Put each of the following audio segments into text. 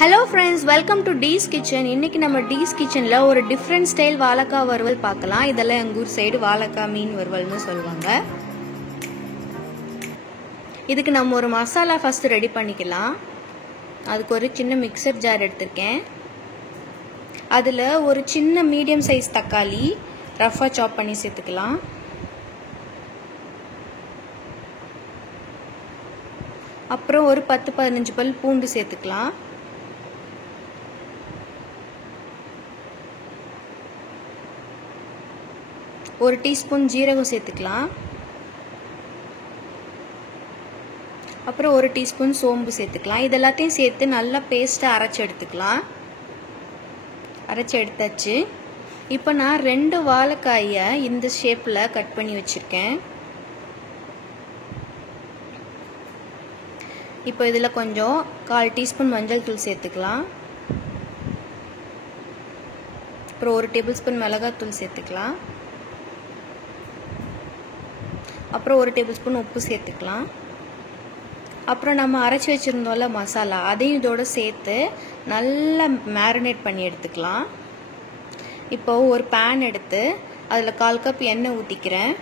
Hello friends, welcome to D's Kitchen. இன்னைக்கு நம்ம D's Kitchenல ஒரு டிஃபரண்ட் ஸ்டைல் வாழைக்காய் வறுவல் பார்க்கலாம். இதெல்லாம் எங்க ஊர் சைடு வாழைக்காய் மீன் வறுவல்னு சொல்வாங்க. இதுக்கு நம்ம ஒரு மசாலா ஃபர்ஸ்ட் ரெடி பண்ணிக்கலாம். அதுக்கு ஒரு சின்ன மிக்சர் ஜார் எடுத்துர்க்கேன். அதுல ஒரு சின்ன மீடியம் சைஸ் தக்காளி ரஃபா சாப் பண்ணி சேர்த்துக்கலாம். அப்புறம் ஒரு 10-15 பல் பூண்டு சேர்த்துக்கலாம். ஒரு டீஸ்பூன் ஜீரகம் சேர்த்துக்கலாம். அப்புறம் ஒரு டீஸ்பூன் சோம்பு சேர்த்துக்கலாம். இது எல்லாத்தையும் சேர்த்து நல்லா பேஸ்டா அரைச்சு எடுத்துக்கலாம். அரைச்சு எடுத்தாச்சு. இப்போ நான் 2 வாழைக்காயை இந்த ஷேப்ல கட் பண்ணி வச்சிருக்கேன். இப்போ இதுல கொஞ்சம் 1/4 டீஸ்பூன் மஞ்சள் தூள் சேர்த்துக்கலாம். அப்புறம் 1 டேபிள்ஸ்பூன் மிளகாய் தூள் சேர்த்துக்கலாம். அப்புறம் 1 டேபிள்ஸ்பூன் உப்பு சேர்த்துக்கலாம். அப்புறம் நம்ம அரைச்சு வச்சிருந்தோம்ல மசாலா அதையும் இதோட சேர்த்து நல்லா மேரினேட் பண்ணி எடுத்துக்கலாம். இப்போ ஒரு பேன் எடுத்து அதில் 1/4 கப் எண்ணெய் ஊற்றிக்கிறேன்.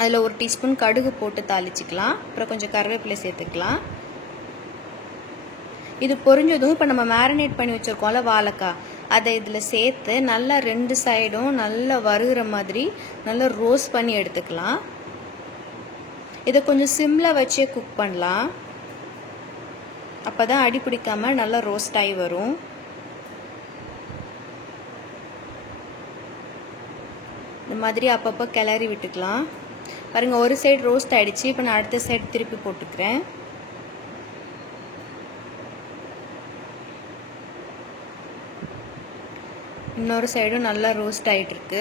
அதில் 1 டீஸ்பூன் கடுகு போட்டு தாளிச்சிக்கலாம். அப்புறம் கொஞ்சம் கருவேப்பிலை சேர்த்துக்கலாம். இது பொரிஞ்சதும் இப்போ நம்ம மேரினேட் பண்ணி வச்சிருக்கோம்ல வாழைக்காய் அதை இதில் சேர்த்து நல்லா 2 சைடும் நல்லா வறுகிற மாதிரி நல்லா ரோஸ்ட் பண்ணி எடுத்துக்கலாம். இதை கொஞ்சம் சிம்ல வச்சே குக் பண்ணலாம். அப்பதான் அடி பிடிக்காம நல்லா ரோஸ்ட் ஆகி வரும். இந்த மாதிரி அப்பப்போ கிளறி விட்டுக்கலாம். பாருங்க ஒரு சைடு ரோஸ்ட் ஆயிடுச்சு. இப்போ நான் அடுத்த சைடு திருப்பி போட்டுக்கிறேன். இன்னொரு சைடும் நல்லா ரோஸ்ட் ஆயிட்டு இருக்கு.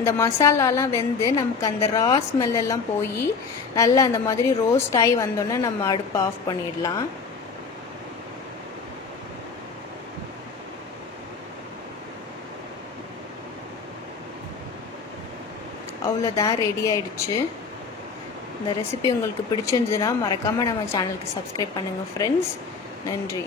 இந்த மசாலாலாம் வெந்து நமக்கு அந்த ரா ஸ்மெல் எல்லாம் போய் நல்லா அந்த மாதிரி ரோஸ்ட் ஆகி வந்தோன்னே நம்ம அடுப்பு ஆஃப் பண்ணிடலாம். அவ்வளோதான், ரெடி ஆயிடுச்சு. இந்த ரெசிபி உங்களுக்கு பிடிச்சிருந்ததுன்னா மறக்காம நம்ம சேனலுக்கு சப்ஸ்கிரைப் பண்ணுங்க ஃப்ரெண்ட்ஸ். நன்றி.